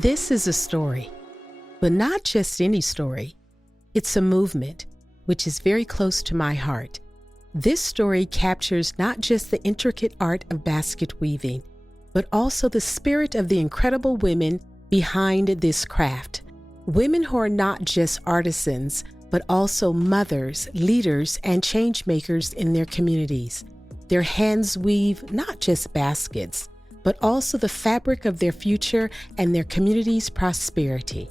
This is a story, but not just any story. It's a movement, which is very close to my heart. This story captures not just the intricate art of basket weaving, but also the spirit of the incredible women behind this craft. Women who are not just artisans, but also mothers, leaders, and change makers in their communities. Their hands weave not just baskets, but also the fabric of their future and their community's prosperity.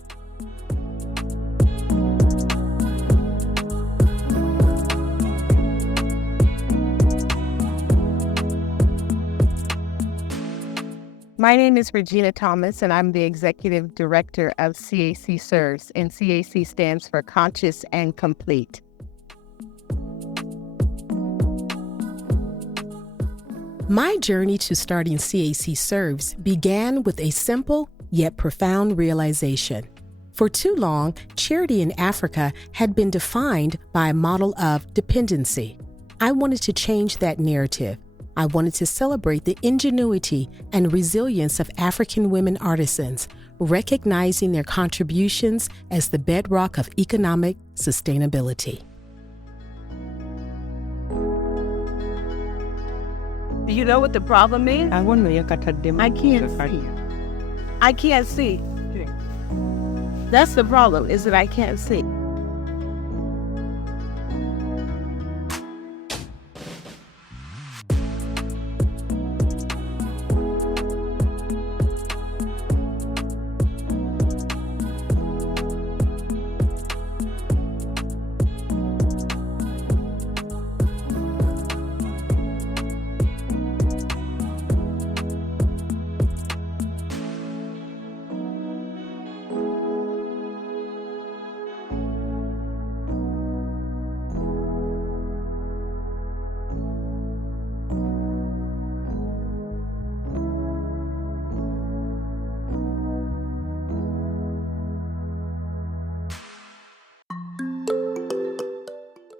My name is Regina Thomas, and I'm the Executive Director of CAC Serves, and CAC stands for Conscious and Complete. My journey to starting CAC Serves began with a simple yet profound realization. For too long, charity in Africa had been defined by a model of dependency. I wanted to change that narrative. I wanted to celebrate the ingenuity and resilience of African women artisans, recognizing their contributions as the bedrock of economic sustainability. You know what the problem is? I can't see. I can't see. That's the problem, is that I can't see.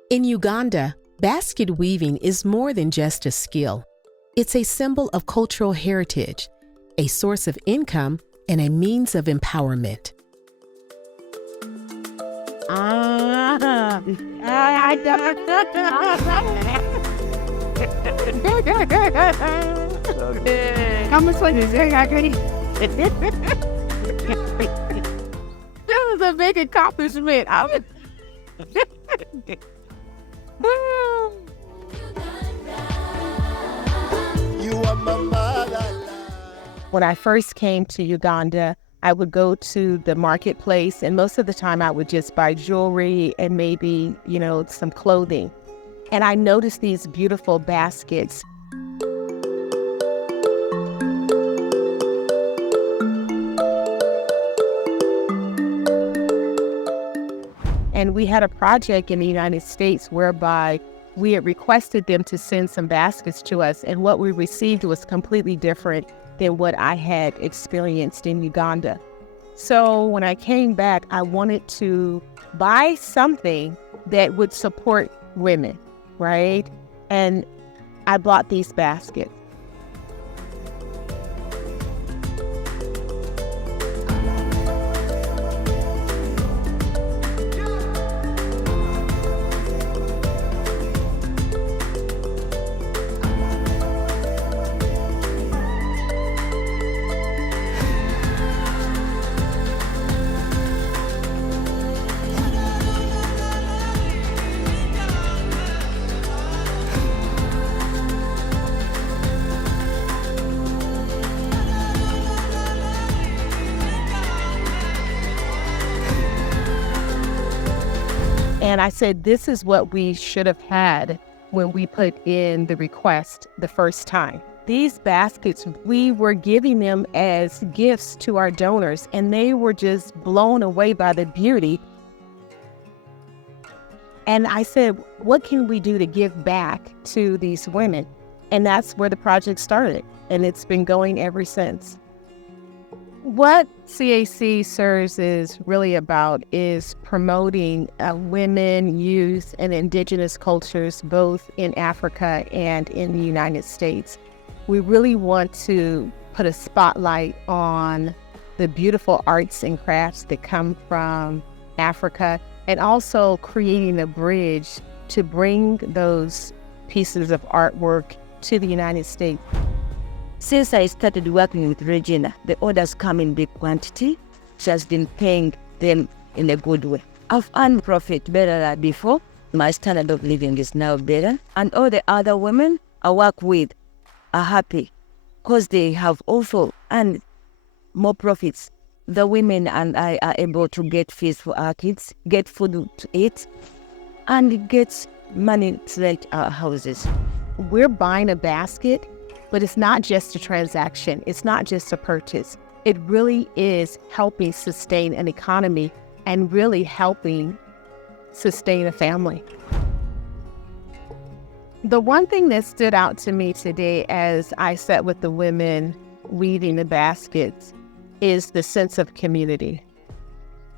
In Uganda, basket weaving is more than just a skill. It's a symbol of cultural heritage, a source of income, and a means of empowerment. That was a big accomplishment. When I first came to Uganda, I would go to the marketplace, and most of the time I would just buy jewelry and maybe, some clothing. And I noticed these beautiful baskets. And we had a project in the United States whereby we had requested them to send some baskets to us, and what we received was completely different than what I had experienced in Uganda. So when I came back, I wanted to buy something that would support women, right? And I bought these baskets. And I said, this is what we should have had when we put in the request the first time. These baskets, we were giving them as gifts to our donors, and they were just blown away by the beauty. And I said, what can we do to give back to these women? And that's where the project started, and it's been going ever since. What CAC Serves is really about is promoting women, youth, and indigenous cultures, both in Africa and in the United States. We really want to put a spotlight on the beautiful arts and crafts that come from Africa, and also creating a bridge to bring those pieces of artwork to the United States. Since I started working with Regina, the orders come in big quantity. She has been paying them in a good way. I've earned profit better than before. My standard of living is now better. And all the other women I work with are happy because they have also earned more profits. The women and I are able to get fees for our kids, get food to eat, and get money to rent our houses. We're buying a basket, but it's not just a transaction. It's not just a purchase. It really is helping sustain an economy and really helping sustain a family. The one thing that stood out to me today as I sat with the women weaving the baskets is the sense of community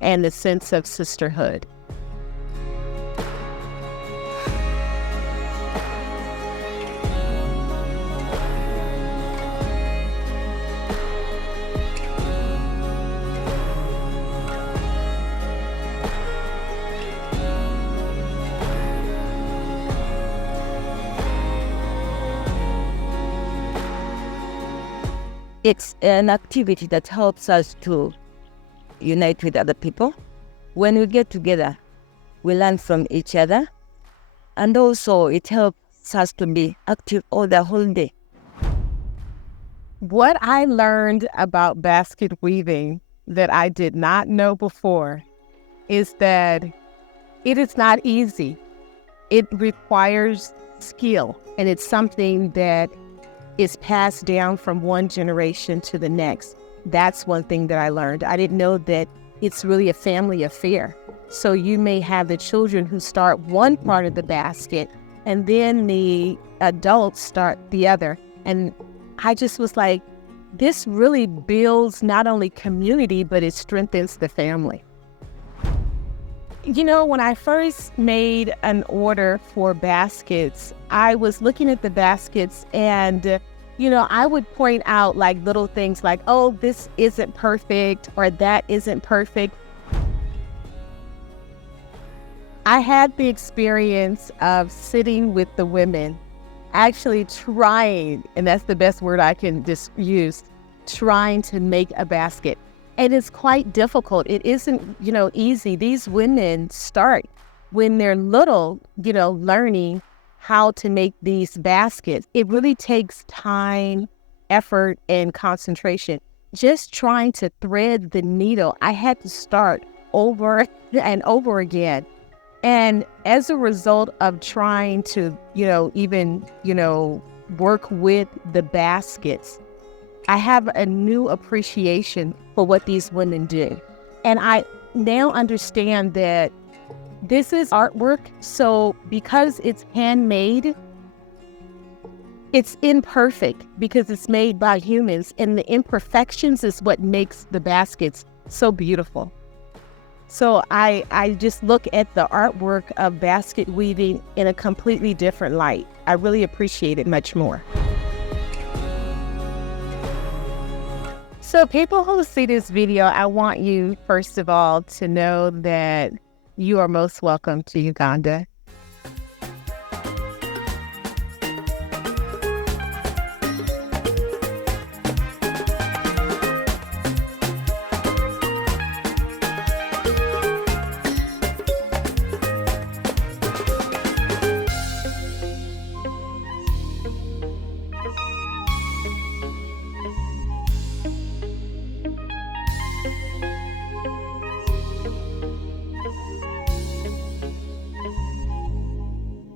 and the sense of sisterhood. It's an activity that helps us to unite with other people. When we get together, we learn from each other. And also it helps us to be active all the whole day. What I learned about basket weaving that I did not know before is that it is not easy. It requires skill, and it's something that is passed down from one generation to the next. That's one thing that I learned. I didn't know that it's really a family affair. So you may have the children who start one part of the basket, and then the adults start the other. And I just was like, this really builds not only community, but it strengthens the family. You know, when I first made an order for baskets, I was looking at the baskets and, I would point out like little things like, oh, this isn't perfect or that isn't perfect. I had the experience of sitting with the women, actually trying, and that's the best word I can just use, trying to make a basket. And it's quite difficult. It isn't, easy. These women start when they're little, learning how to make these baskets. It really takes time, effort, and concentration. Just trying to thread the needle, I had to start over and over again. And as a result of trying to, work with the baskets, I have a new appreciation for what these women do. And I now understand that this is artwork. So because it's handmade, it's imperfect because it's made by humans. And the imperfections is what makes the baskets so beautiful. So I just look at the artwork of basket weaving in a completely different light. I really appreciate it much more. So people who see this video, I want you, first of all, to know that you are most welcome to Uganda.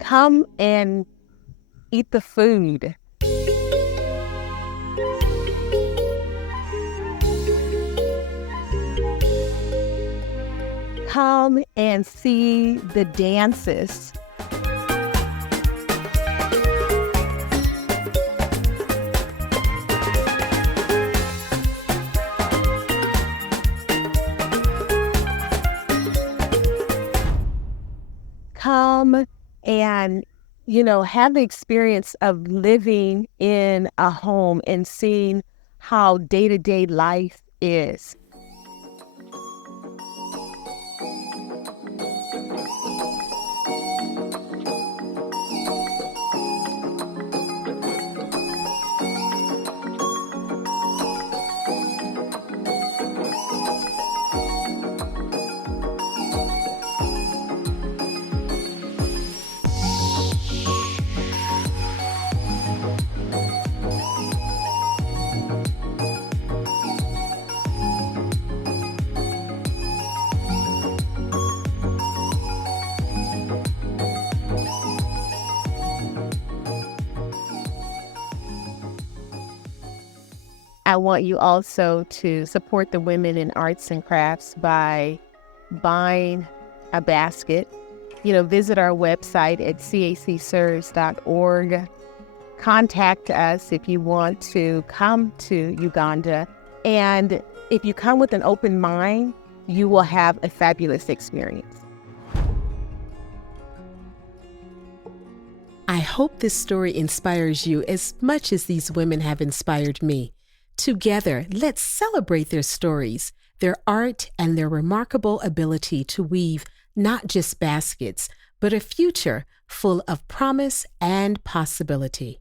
Come and eat the food. Come and see the dances. Come and, have the experience of living in a home and seeing how day-to-day life is. I want you also to support the women in arts and crafts by buying a basket. Visit our website at cacserves.org. Contact us if you want to come to Uganda. And if you come with an open mind, you will have a fabulous experience. I hope this story inspires you as much as these women have inspired me. Together, let's celebrate their stories, their art, and their remarkable ability to weave not just baskets, but a future full of promise and possibility.